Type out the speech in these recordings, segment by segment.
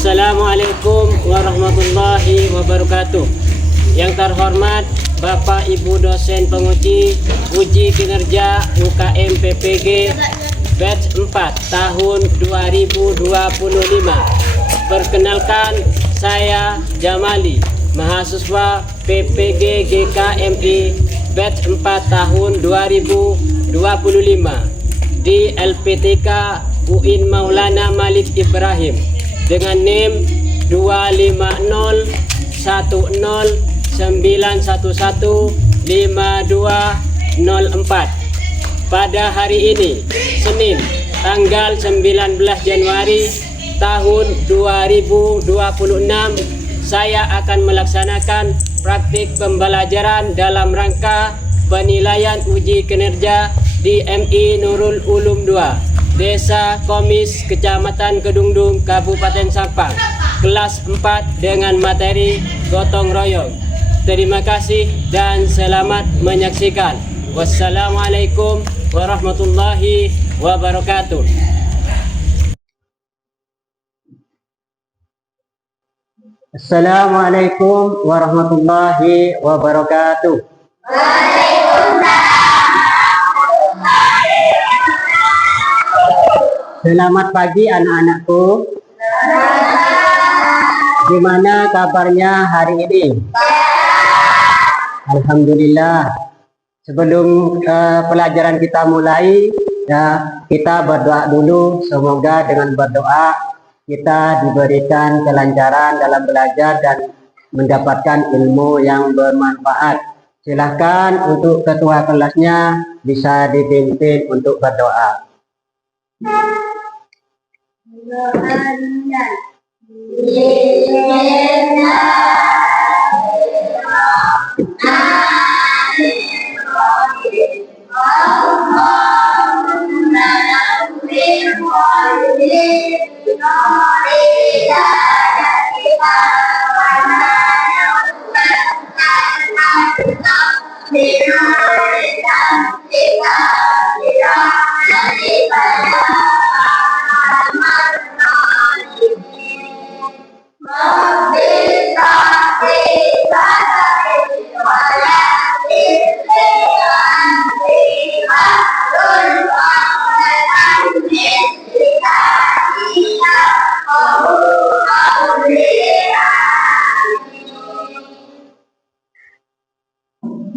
Assalamualaikum warahmatullahi wabarakatuh. Yang terhormat Bapak Ibu dosen penguji uji kinerja UKM PPG batch 4 tahun 2025. Perkenalkan, saya Jamali, mahasiswa PPG GKMI batch 4 tahun 2025 di LPTK UIN Maulana Malik Ibrahim dengan NIM 2501091152204. Pada hari ini, Senin, tanggal 19 Januari tahun 2026, saya akan melaksanakan praktik pembelajaran dalam rangka penilaian uji kinerja di MI Nurul Ulum 2, Desa Komis, Kecamatan Kedungdung, Kabupaten Sampang, kelas 4 dengan materi gotong royong. Terima kasih dan selamat menyaksikan. Wassalamualaikum warahmatullahi wabarakatuh. Assalamualaikum warahmatullahi wabarakatuh. Selamat pagi anak-anakku. Gimana kabarnya hari ini? Alhamdulillah. Sebelum pelajaran kita mulai, kita berdoa dulu. Semoga dengan berdoa kita diberikan kelancaran dalam belajar dan mendapatkan ilmu yang bermanfaat. Silakan untuk ketua kelasnya bisa dipimpin untuk berdoa.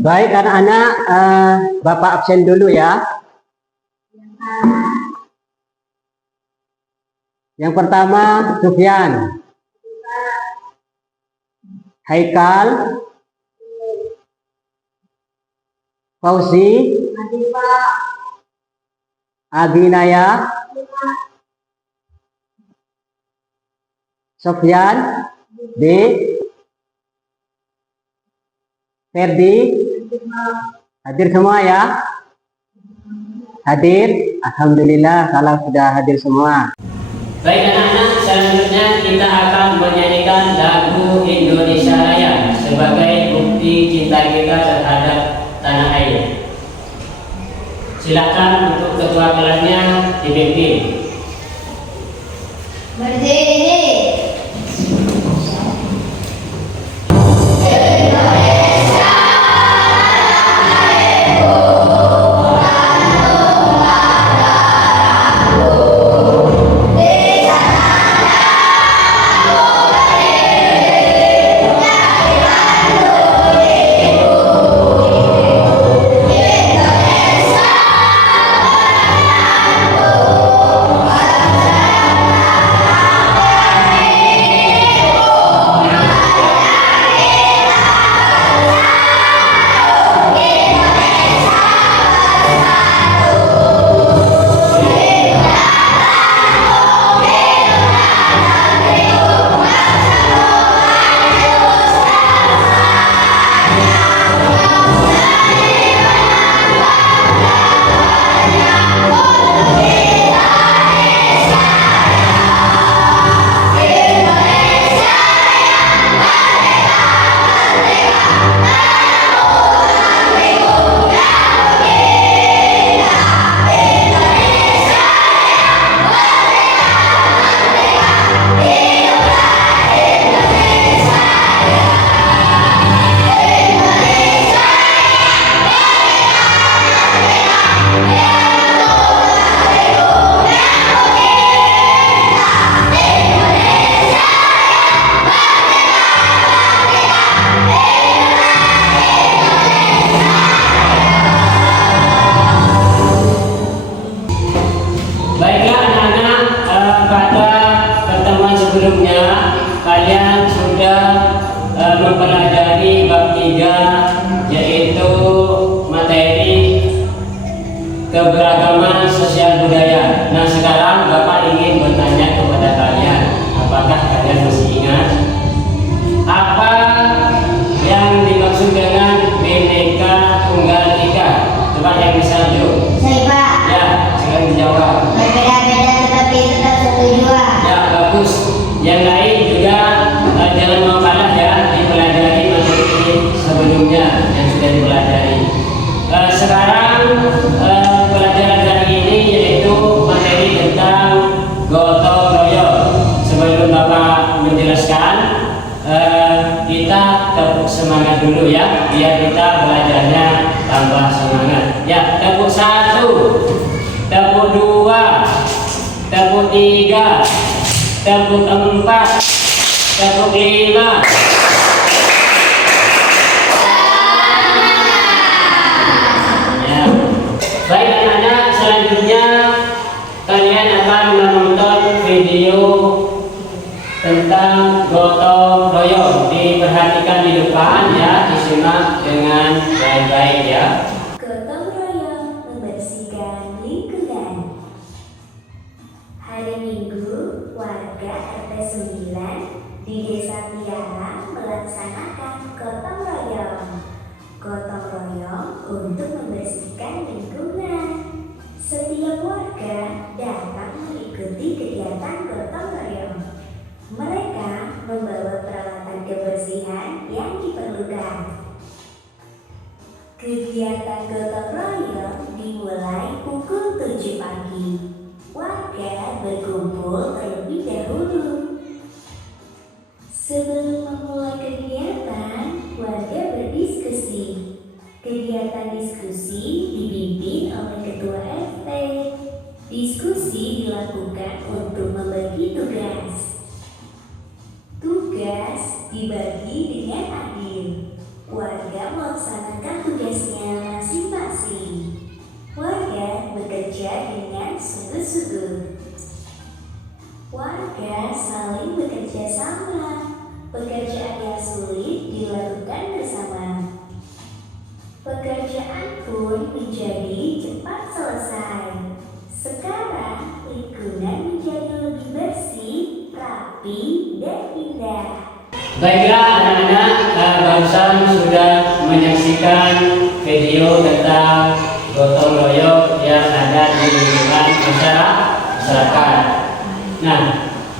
Baik anak-anak, Bapak absen dulu ya. Yang pertama Sufyan, Haikal, Fauzi, Abinaya, Sofyan, D, Ferdi, hadir semua ya? Hadir? Alhamdulillah kalau sudah hadir semua. Baik anak-anak, selanjutnya kita akan menyanyikan lagu Indonesia Raya sebagai bukti cinta kita terhadap tanah air. Silakan untuk ketua kelasnya dipimpin. Berdiri. sebelumnya kalian sudah mempelajari bab 3, yaitu materi keberagaman sosial budaya. Nah, sekarang Bapak ingin bertanya kepada kalian, apakah kalian masih ingat apa yang dimaksud dengan Bhinneka Tunggal Ika? Coba yang bisa jawab. Saya Pak. Ya, sekarang dijawab. Berbeda-beda tetapi tetap satu jua. Ya, bagus. Yang lain juga jangan mau kalah ya, dipelajari materi sebelumnya yang sudah dipelajari. Sekarang pelajaran hari ini yaitu materi tentang gotong royong. Sebelum Bapak menjelaskan, kita tepuk semangat dulu ya, biar kita belajarnya tambah semangat. Ya, tepuk 1, tepuk 2, tepuk 3, tepuk 4, tepuk 5. Ya. Baik anak-anak, selanjutnya kalian akan menonton video tentang gotong royong. Diperhatikan di depan ya, disimak dengan baik-baik ya. Gotong royong membersihkan lingkungan. Hari Minggu, warga RT 9 di Desa Tiara melaksanakan gotong royong. Gotong royong untuk membersihkan lingkungan. Setiap warga datang mengikuti kegiatan gotong royong. Mereka membawa peralatan kebersihan yang diperlukan. Kegiatan gotong royong dimulai pukul 7 pagi. Warga berkumpul terlebih dahulu. Sebelum memulai kegiatan, warga berdiskusi. Kegiatan diskusi dipimpin oleh ketua RT. Diskusi dilakukan untuk membagi tugas. Tugas dibagi dengan adil. Warga melaksanakan tugasnya masing-masing. Warga bekerja dengan sungguh-sungguh. Warga saling bekerja sama. Pekerjaan yang sulit dilakukan bersama. Pekerjaan pun menjadi cepat selesai. Sekarang lingkungan menjadi lebih bersih, rapi, dan indah. Baiklah anak-anak, barusan sudah menyaksikan video tentang gotong royong yang ada di lingkungan masyarakat. Nah,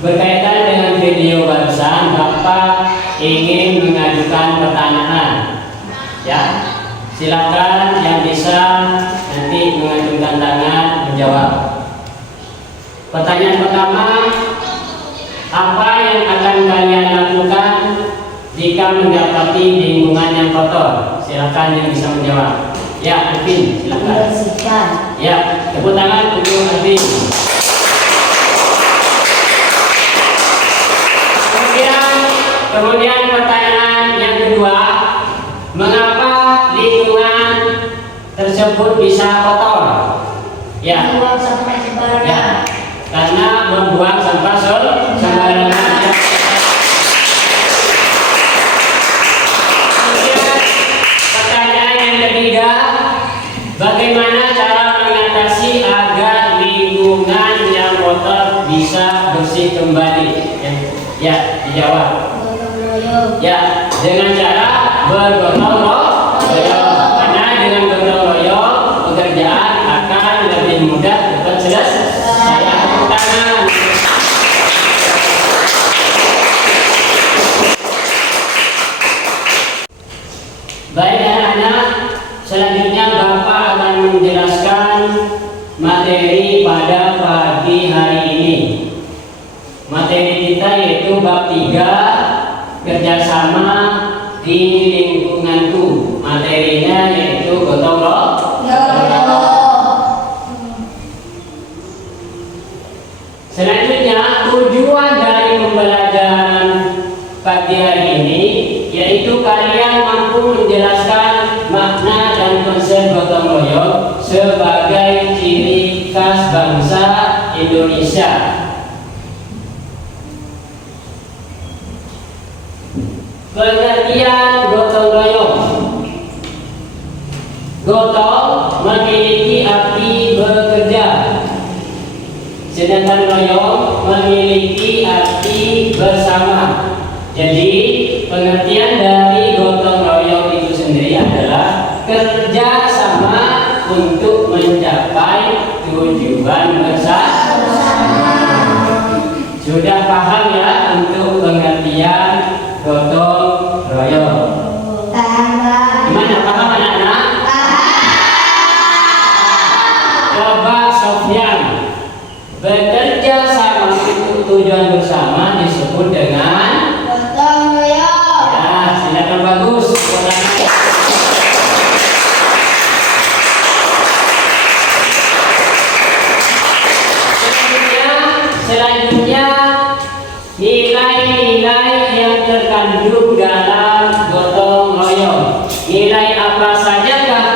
berkaitan dengan video barusan, Bapak ingin mengajukan pertanyaan. Ya, silakan yang bisa nanti mengajukan tangan menjawab. Pertanyaan pertama, apa yang akan kalian lakukan jika mendapati lingkungan yang kotor? Silakan yang bisa menjawab. Ya, Upin, silakan. Membersihkan. Ya, tepuk tangan untuk Upin. Kemudian pertanyaan yang kedua, mengapa lingkungan tersebut bisa kotor? Ya. Membuang sampah sembarangan. Ya, karena membuang sampah sembarangan. Kemudian pertanyaan yang ketiga, bagaimana cara mengatasi agar lingkungan yang kotor bisa bersih kembali? Ya, dijawab. Gotong royong. Ya, dengan cara bergotong royong. Karena dengan gotong royong pekerjaan akan lebih mudah cepat selesai. Tepuk tangan. Baik anak-anak, selanjutnya Bapak akan menjelaskan materi pada pagi hari ini. Materi kita yaitu bab 3, kerjasama di lingkunganku. Materinya yaitu gotong royong. Selanjutnya, tujuan dari pembelajaran pagi hari ini yaitu kalian mampu menjelaskan makna dan konsep gotong royong sebagai ciri khas bangsa Indonesia. Pengertian gotong royong. Gotong memiliki arti bekerja, sedangkan royong memiliki arti bersama. Jadi pengertian dari gotong royong itu sendiri adalah kerja sama untuk mencapai tujuan bersama. Sudah paham ya untuk pengertian gotong royong? Gimana, paham anak-anak? Coba Sofyan, bekerja sama untuk tujuan bersama disebut dengan Gotong royong. ya, silakan bagus. Selanjutnya nilai-nilai yang terkandung dalam gotong royong. Nilai apa sajakah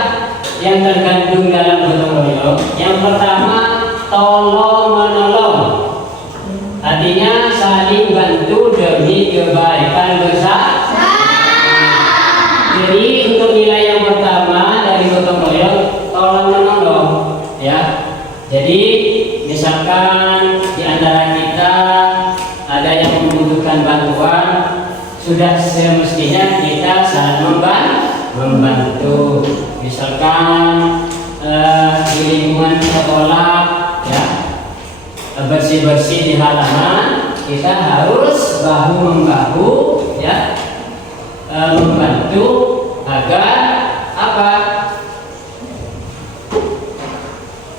yang terkandung dalam gotong royong? Yang pertama, tolong menolong. Artinya saling bantu demi kebaikan bersama. Jadi untuk nilai yang pertama dari gotong royong, tolong menolong, ya. Jadi misalkan di antara kita ada yang membutuhkan bantuan, sudah semestinya kita saling membantu. Misalkan di lingkungan sekolah, ya, bersih-bersih di halaman, kita harus bahu membahu, ya, membantu agar apa?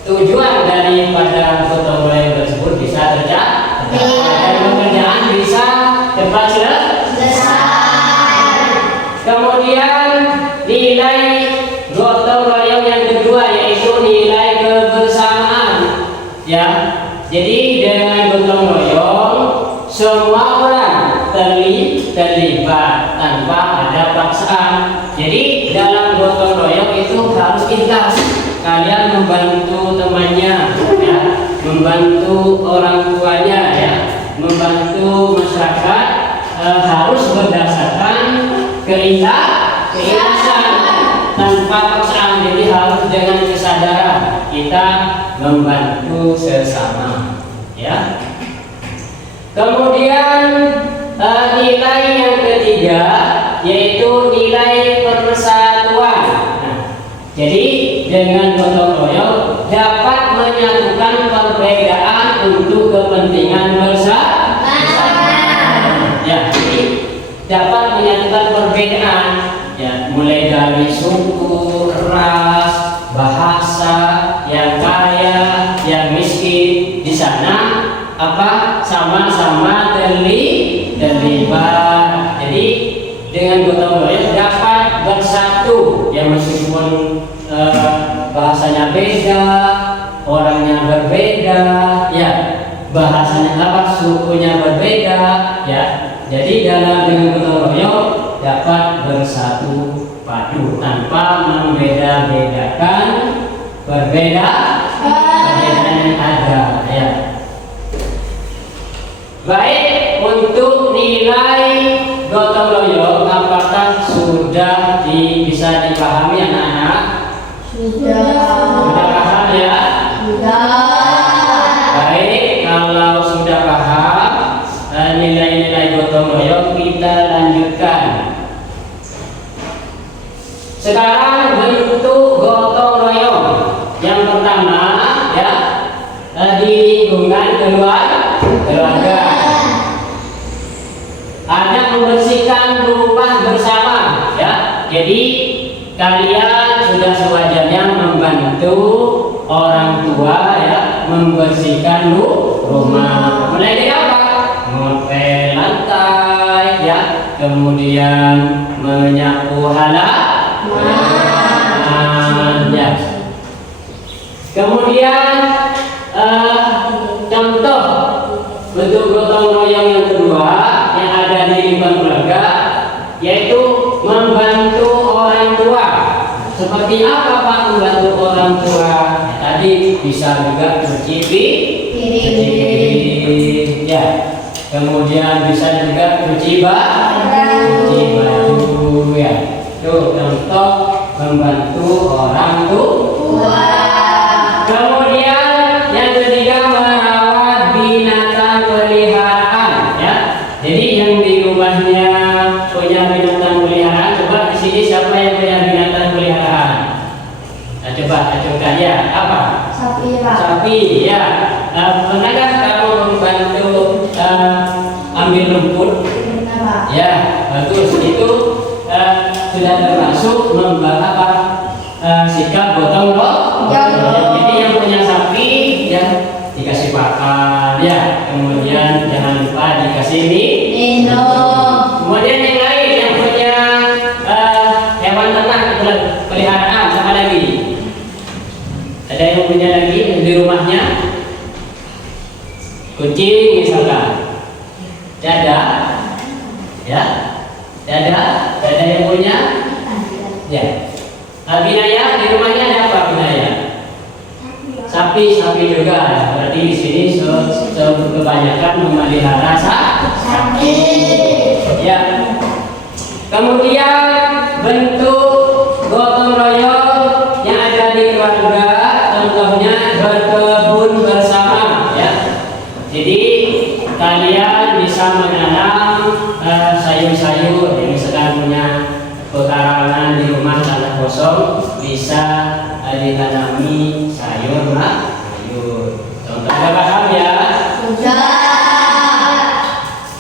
Tujuan daripada gotong royong tersebut bisa tercapai dan pekerjaan bisa cepat selesai. Kemudian nilai gotong royong yang kedua yaitu nilai kebersamaan, ya. Jadi dengan gotong royong semua orang terlibat tanpa ada paksaan. Jadi dalam gotong royong itu harus ikhlas. Kalian membantu temannya, ya, membantu orang tuanya, ya, membantu masyarakat, harus berdasarkan keikhlasan tanpa paksaan. Jadi harus dengan kesadaran kita membantu sesama, ya. Kemudian nilai yang ketiga yaitu nilai persatuan. Jadi dengan gotong royong dapat menyatukan perbedaan untuk kepentingan bersama. Ya, jadi dapat menyatukan perbedaan, ya, mulai dari suku, ras, bahasa, yang kaya, yang miskin. Di sana apa? Sama-sama terlibat. Jadi dengan gotong royong dapat bersatu, ya, meskipun bahasanya beda, orangnya berbeda, ya, bahasanya apa, sukunya berbeda, ya. Jadi dalam dengan gotong royong dapat bersatu padu tanpa membeda-bedakan perbedaan yang ada, ya. Baik, untuk nilai gotong royong apakah sudah bisa dipahami anak-anak? Sudah paham, ya? Baik, kalau sudah paham nilai-nilai gotong royong, kita lanjutkan. Sekarang bentuk gotong royong. Yang pertama, ya, di lingkungan keluarga. Ada membersihkan rumah bersama, ya. Jadi kalian sudah sewajarnya membantu orang tua, ya, membersihkan rumah. Mulai dari apa? Ngepel lantai, ya, kemudian menyapu halaman, ya. Kemudian contoh bentuk gotong royong yang kedua yang ada di lingkungan keluarga yaitu membantu orang tua. Seperti apa Pak membantu orang tua? Tadi bisa juga cuci piring, ya. Kemudian bisa juga cuci baju, maju ya. Tuh contoh membantu orang tua. Kemudian yang ketiga merawat binatang peliharaan ya. Jadi yang di rumahnya punya binatang peliharaan, coba di sini siapa yang punya binatang peliharaan? Nah, coba ajukan ya, apa? Sapi, Pak. Sapi ya. Pernahkah kamu membantu ambil rumput? Benar, Pak. Ya, bagus. Itu sudah termasuk apa? Sikap gotong royong. Jadi yang punya sapi ya dikasih pakan ya. Kemudian jangan lupa dikasih minum. Kemudian yang lain yang punya hewan ternak peliharaan apa lagi? Ada yang punya lagi di rumahnya? Kucing misalkan. Ada? Ya? Ada yang punya? Ya. Binaya di rumahnya ada apa binaya? Sapi juga. Berarti di sini kebanyakan memelihara sapi. Ya. Kemudian bentuk gotong royong yang ada di keluarga, contohnya berkebun bersama ya. Jadi kalian bisa menanam sayur-sayur yang sedang punya pekarangan di rumah tanah kosong, bisa ditanami sayur. Contohnya paham ya? Sudah.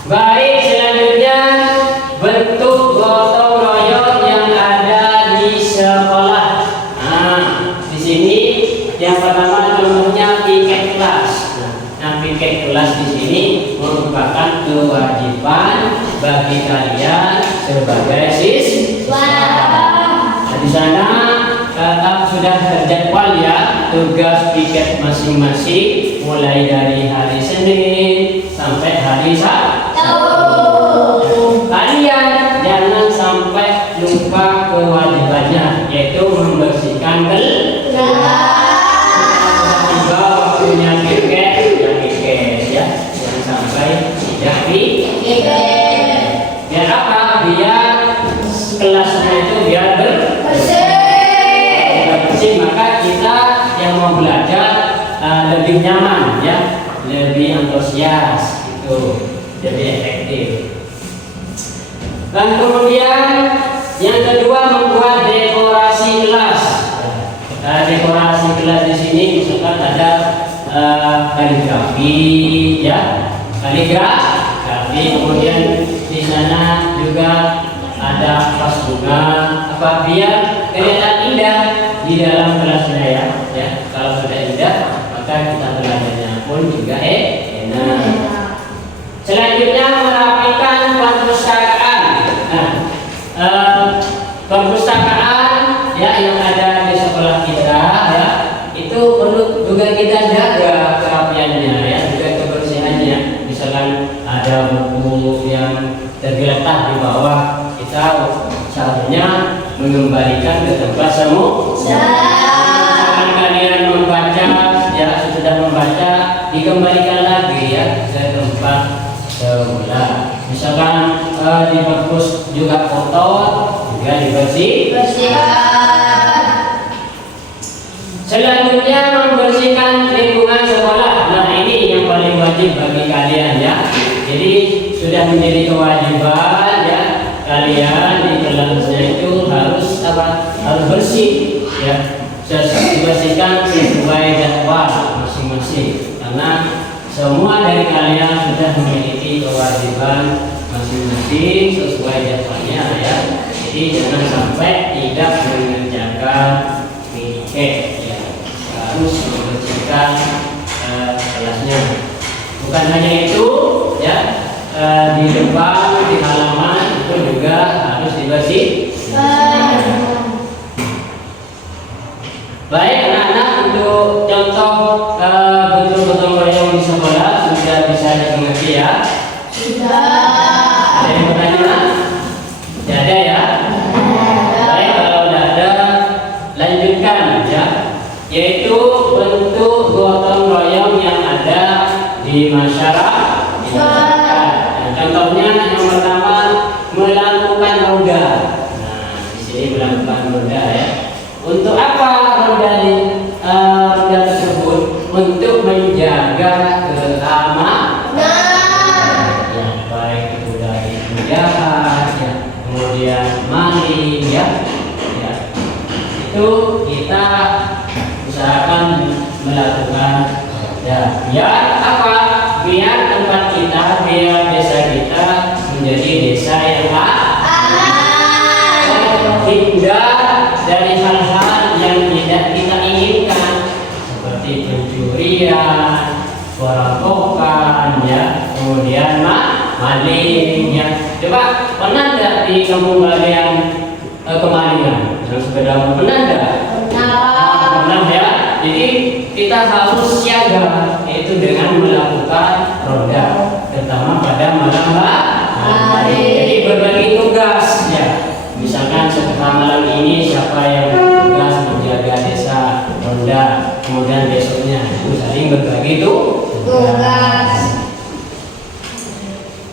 Baik, selanjutnya bentuk gotong royong yang ada di sekolah. Nah, di sini yang pertama contohnya piket kelas. Nah, piket kelas di sini merupakan kewajiban bagi kalian sebagai siswa. Nah, di sana sudah terjadwal ya tugas piket masing-masing mulai dari hari Senin sampai hari Sabtu. Kalian jangan sampai lupa kewajibannya, yaitu membersihkan waktunya piket ya, jangan sampai tidak piket. Biar apa? Biar kelasnya itu biar bersih, maka kita yang mau belajar lebih nyaman ya, lebih antusias gitu, lebih efektif. Dan kemudian yang kedua membuat dekorasi kelas. Dekorasi kelas di sini misalkan ada kaligrafi ya, kaligrafi. Kemudian di sana juga ada vas bunga, apa biar kelihatan indah di dalam kelasnya ya. Kalau sudah indah maka kita belajarnya pun juga enak. Selanjutnya merapikan perpustakaan. Perpustakaan ya yang ada di sekolah kita ya, itu perlu juga kita jaga kerapiannya ya, juga kebersihannya. Misalkan ada buku yang tergeletak di bawah, kita seharusnya mengembalikan ke tempat semula. Misalkan kalian membaca ya, sudah membaca, dikembalikan lagi ya ke tempat semula. Misalkan di perpus juga kotor, juga dibersihkan. Selanjutnya membersihkan lingkungan sekolah. Nah, ini yang paling wajib bagi kalian ya. Jadi sudah menjadi kewajiban ya, kalian di kelasnya itu harus harus bersih ya. Dibersihkan sesuai jadwal masing-masing, karena semua dari kalian sudah memiliki kewajiban masing-masing sesuai jadwalnya ya. Jadi jangan sampai tidak mengerjakan piket ya, harus membersihkan kelasnya. Bukan hanya itu ya, di depan, di halaman itu juga harus dibersihkan. Baik anak-anak, untuk contoh bentuk gotong royong di sekolah sudah bisa dimengerti ya? Sudah. Ada yang bertanya? Tidak ada ya? Baik, kalau tidak ada lanjutkan ya, yaitu bentuk gotong royong yang ada di masyarakat. Contohnya yang pertama, melakukan roda. Nah, di sini melakukan roda ya. Untuk apa roda tersebut? Untuk menjaga keamanan. Ya, baik itu dari penjahat, ya, kemudian maling, ya. Itu kita usahakan melakukan roda. Biar apa? Biar tempat kita, biar desa kita menjadi desa yang hindar dari hal-hal yang tidak kita inginkan seperti pencurian, perampokan, ya, kemudian maling, ya. Coba pernah tidak di kampung kalian kemalingan? Yang sepeda pernah tidak? Pernah ya. Jadi kita harus siaga, yaitu dengan melakukan roda, terutama pada malam hari. Jadi berbagi tugas, ya. Misalkan setelah malam ini siapa yang tugas menjaga desa ronda, kemudian besoknya itu saling berbagi tugas.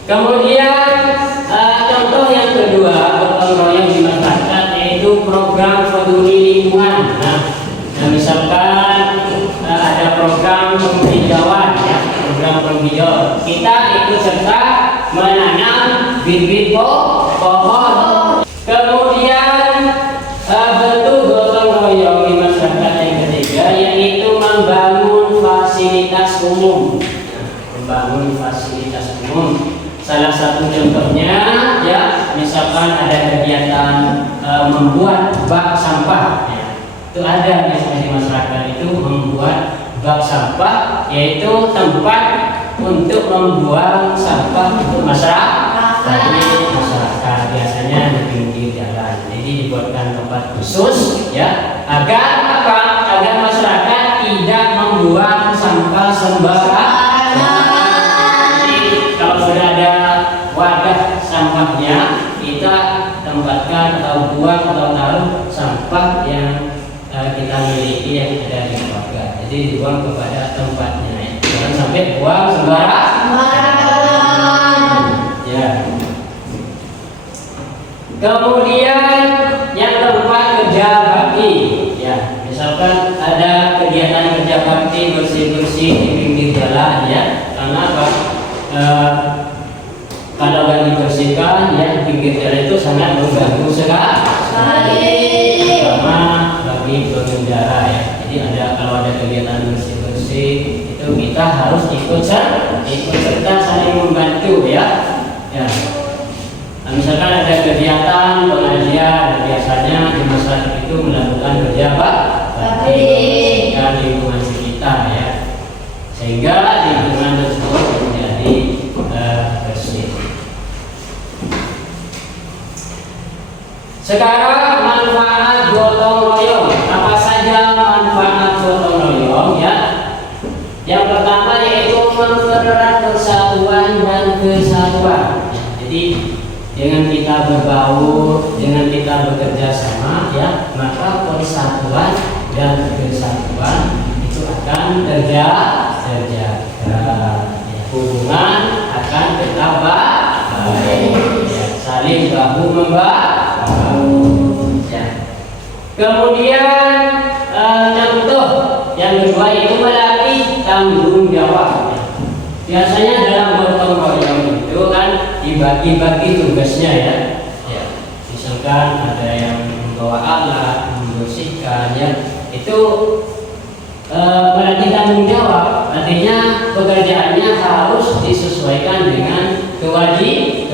Kemudian contoh yang kedua gotong royong di masyarakat yaitu program peduli lingkungan. Nah, misalkan ada program penghijauan, ya, program penghijauan, kita ikut serta menanam bibit pohon. Kemudian bentuk gotong royong di masyarakat yang ketiga yaitu membangun fasilitas umum. Membangun fasilitas umum. Salah satu contohnya, ya, misalkan ada kegiatan membuat bak sampah. Ya. Itu ada biasanya di masyarakat itu membuat bak sampah, yaitu tempat untuk membuang sampah untuk masyarakat. Masyarakat biasanya di pinggir jalan. Jadi dibuatkan tempat khusus, ya, agar apa? Agar masyarakat tidak membuang sampah sembarangan. Jadi kalau sudah ada wadah sampahnya, kita tempatkan atau buang atau taruh sampah yang kita miliki yang ada di keluarga. Jadi dibuang kepada tempatnya. Jangan sampai buang sembarangan. Ya. Kemudian yang keempat kerja bakti, ya, misalkan ada kegiatan kerja bakti bersih-bersih di pinggir jalan, ya, karena apa? Kalau nggak dibersihkan, ya, pinggir jalan itu sangat mengganggu sekali, terutama bagi pengendara, ya. Jadi kalau ada kegiatan bersih-bersih itu kita harus ikut serta saling membantu, ya. Nah, misalkan ada kegiatan pengajian, biasanya di masyarakat itu melakukan kerja bakti membersihkan lingkungan sekitar, ya, sehingga lingkungan tersebut menjadi bersih. Sekarang manfaat gotong royong. Apa saja manfaat gotong royong, ya? Yang pertama yaitu mempererat persatuan dan kesatuan. Jadi dengan kita berbaur, dengan kita bekerja sama, ya, maka persatuan dan kesatuan itu akan terjaga. Hubungan akan tetap baik, ya, saling bahu membahu. Ya. Kemudian contoh yang kedua itu melatih tanggung jawab. Biasanya dalam gotong royong itu kan dibagi-bagi tugasnya, ya. Misalkan ada yang membawa alat, membersihkan, ya, itu melatih tanggung jawab. Artinya pekerjaannya harus disesuaikan dengan kewajiban.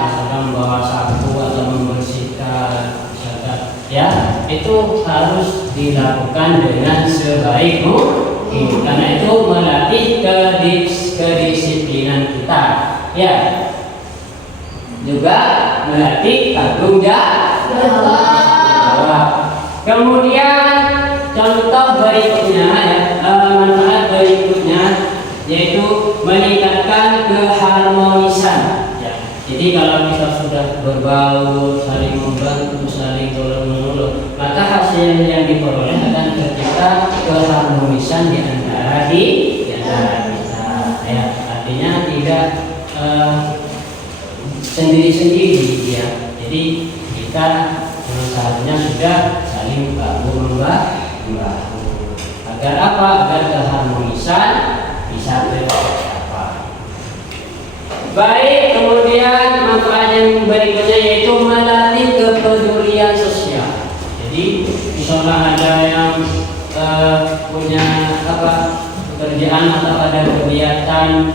Misalkan membawa sapu atau membersihkan, misalkan, ya, itu harus dilakukan dengan sebaik mungkin. Karena itu melatih kedisiplinan kita, ya, juga melatih tanggung jawab. Kemudian contoh berikutnya, ya, manfaat berikutnya yaitu meningkatkan keharmonisan. Ya. Jadi kalau kita sudah berbaur, saling membantu, saling tolong-menolong, maka hasil yang diperoleh akan tercipta keharmonisan di antara kita. Ya. Artinya tidak sendiri-sendiri ya. Jadi kita seharusnya sudah saling membantu agar apa? Agar keharmonisan bisa tercapai. Baik, kemudian manfaat yang berikutnya yaitu melatih kepedulian sosial. Jadi misalnya ada yang punya pekerjaan atau ada kegiatan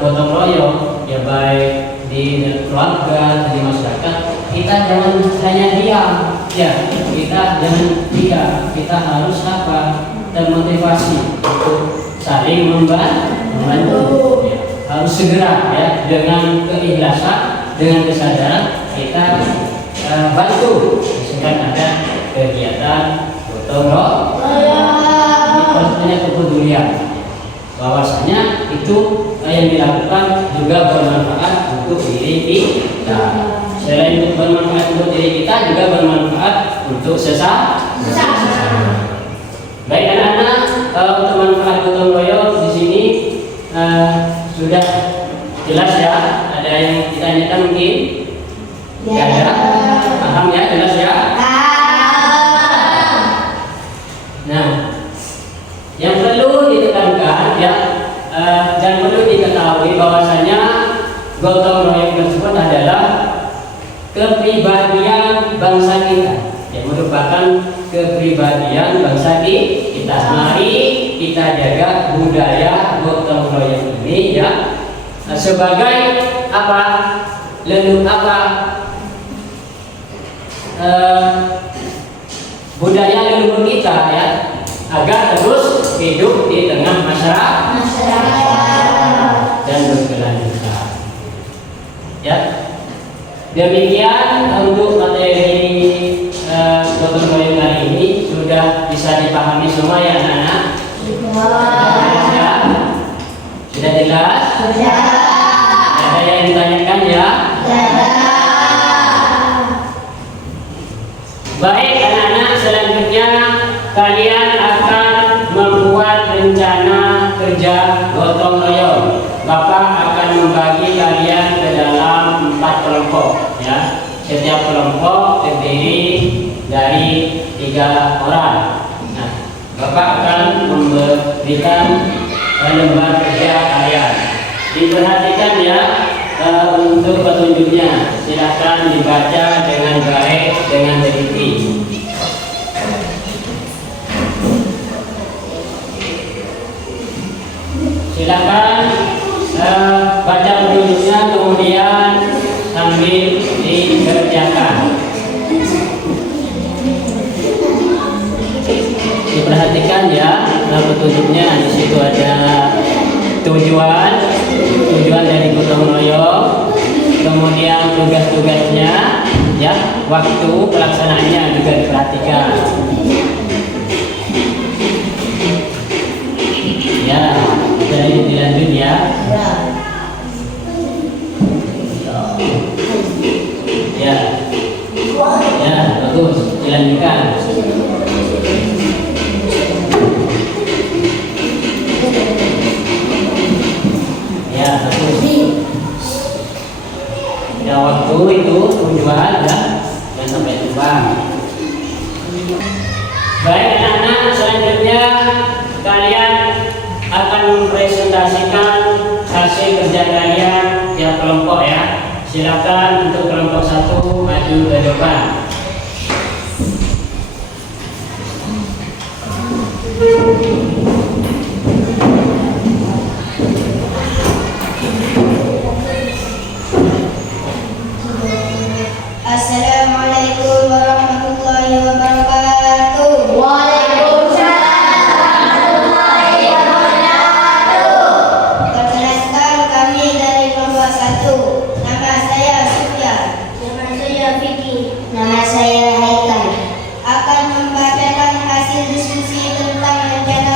gotong royong ya, baik di keluarga atau di masyarakat, kita jangan hanya diam ya, kita jangan diam, kita harus termotivasi untuk saling membantu ya. Harus segera ya, dengan keikhlasan, dengan kesadaran kita bantu. Misalkan ada kegiatan gotong royong, harus punya kepedulian bahwasanya itu yang dilakukan juga bermanfaat untuk diri kita. Selain bermanfaat untuk diri kita, juga bermanfaat untuk sesama. Baik anak-anak, untuk manfaat gotong royong di sini sudah jelas ya. Ada yang ditanyakan mungkin? Ya. Ada? Paham ya? Jelas ya? Nah, yang perlu ditekankan ya, dan perlu diketahui bahwasanya gotong royong tersebut adalah kepribadian bangsa kita, yang merupakan kepribadian bangsa kita. Mari kita jaga budaya gotong royong ini ya, sebagai apa? Budaya leluhur kita ya, agar terus hidup di tengah masyarakat dan berkelanjutan. Ya, demikian untuk materi gotong royong kali ini sudah bisa dipahami semua ya anak-anak. Sudah jelas? Sudah. Ada yang ditanyakan ya? Baik anak-anak, selanjutnya kalian akan membuat rencana kerja gotong royong. Bapak akan membagi kalian ke dalam 4 kelompok ya. Setiap kelompok terdiri dari 3 orang. Nah, Bapak akan memberikan lembar kerja kalian. Diperhatikan ya untuk petunjuknya. Silakan dibaca dengan baik, dengan teliti. Silakan baca petunjuknya, kemudian sambil dikerjakan. Diperhatikan ya petunjuknya. Di situ ada tujuan dari gotong royong, kemudian tugas-tugasnya ya, waktu pelaksanaannya juga diperhatikan. Ya, jadi dilanjut ya. Ya, bagus, dilanjutkan. Ya, bagus. Ya, waktu itu tujuan dan sampai tujuan. Baik anak-anak, selanjutnya kalian akan mempresentasikan hasil kerja kalian tiap kelompok ya. Silakan untuk kelompok 1 maju ke depan. Assalamualaikum warahmatullahi wabarakatuh. Perkenalkan, kami dari kelompok 1. Nama saya Sufya. Nama saya Vicky. Nama saya Haikal. Akan membacakan hasil diskusi tentang rencana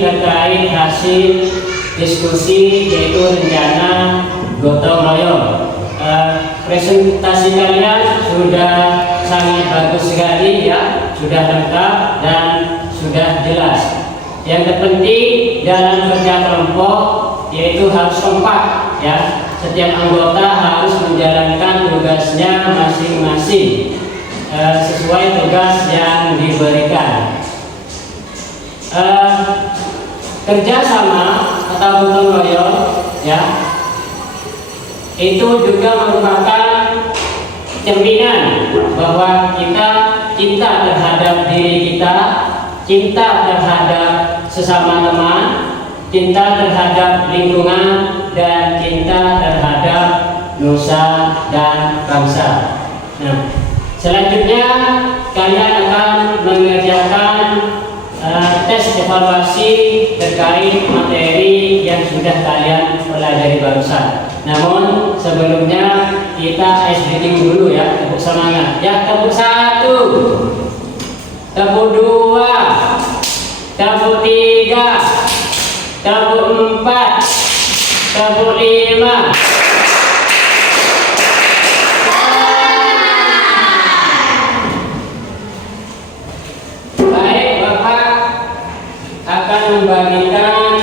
terkait hasil diskusi yaitu rencana gotong royong. Presentasi kalian sudah sangat bagus sekali ya, sudah lengkap dan sudah jelas. Yang terpenting dalam kerja kelompok yaitu harus kompak ya. Setiap anggota harus menjalankan tugasnya masing-masing sesuai tugas yang diberikan. Kerjasama atau gotong royong ya, itu juga merupakan cerminan bahwa kita cinta terhadap diri kita, cinta terhadap sesama teman, cinta terhadap lingkungan, dan cinta terhadap nusa dan bangsa. Nah, selanjutnya kalian akan mengerjakan tes evaluasi terkait materi yang sudah kalian pelajari barusan. Namun sebelumnya kita ice breaking dulu ya, tepuk semangat. Ya, tepuk 1, tepuk 2, tepuk 3, tepuk 4, tepuk 5. Membagikan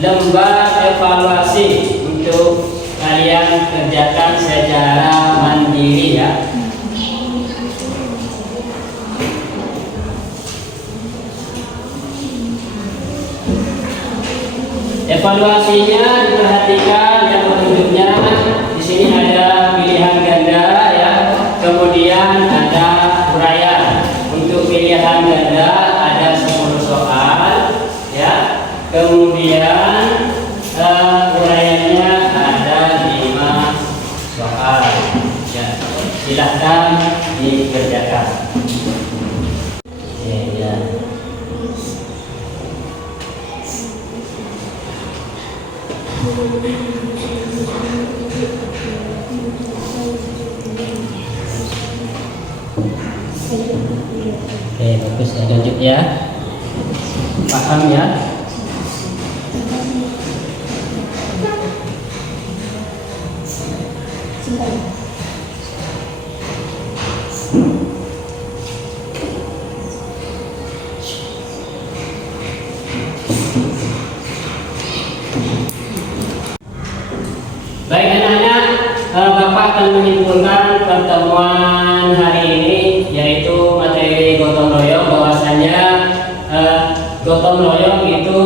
lembar evaluasi untuk kalian kerjakan secara mandiri ya. Evaluasinya diperhatikan yang petunjuknya. Di sini ada pilihan ganda ya, kemudian ada uraian. Untuk pilihan ganda ada 10 soal ya, kemudian uraiannya ada 5 soal ya, silahkan dikerjakan ya. Oke, bagus ya, lanjut ya. Paham ya? Baik anak-anak, Bapak akan menyimpulkan pertemuan hari ini yaitu materi gotong royong, bahwasanya gotong royong itu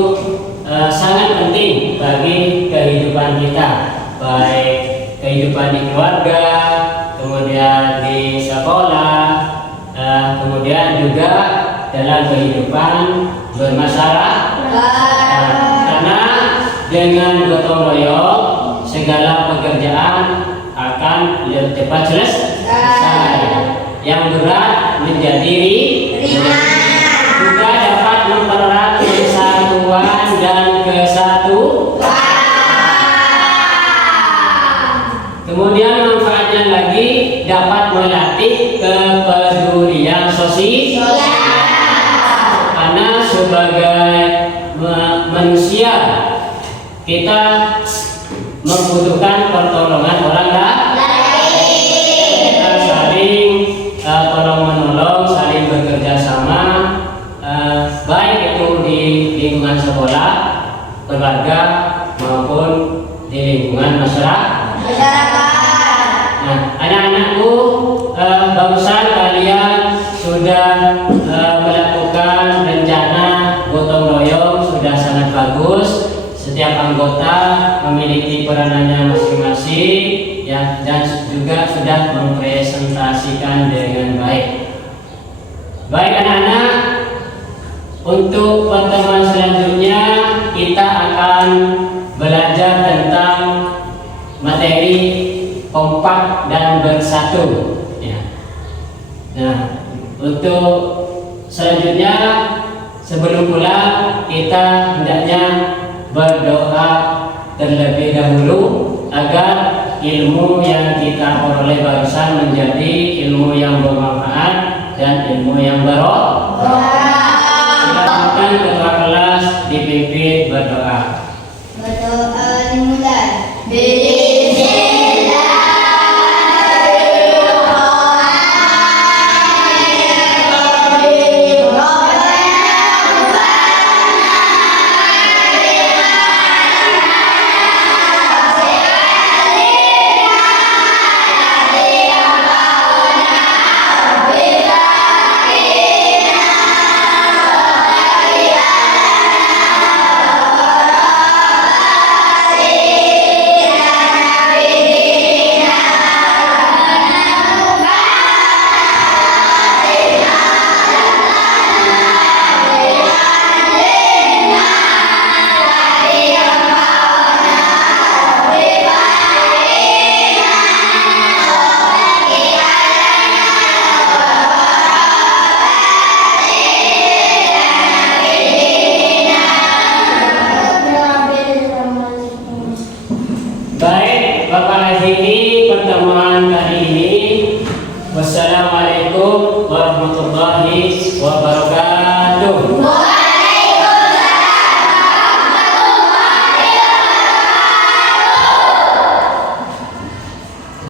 sangat penting bagi kehidupan kita, baik kehidupan di keluarga, kemudian di sekolah, kemudian juga dalam kehidupan bermasyarakat. Karena dengan gotong royong segala pekerjaan akan lebih cepat selesai. Yang berat menjadi ringan. Juga dapat mempererat persatuan dan kesatuan. Kemudian manfaatnya lagi dapat melatih kepedulian sosial. Karena sebagai manusia kita membutuhkan pertolongan orang lain. Kita saling tolong menolong, saling bekerja sama, baik itu di lingkungan sekolah, keluarga maupun di lingkungan masyarakat. Nah, anak-anakku, barusan kalian sudah melakukan rencana gotong royong, sudah sangat bagus. Setiap anggota memiliki peranannya masing-masing ya, dan juga sudah mempresentasikan dengan baik. Baik anak-anak, untuk pertemuan selanjutnya kita akan belajar tentang materi kompak dan bersatu ya. Nah, untuk selanjutnya sebelum pulang kita hendaknya berdoa terlebih dahulu agar ilmu yang kita peroleh barusan menjadi ilmu yang bermanfaat dan ilmu yang barokah. Silakan ketua kelas dipimpin berdoa. Berdoa dimulai. Bila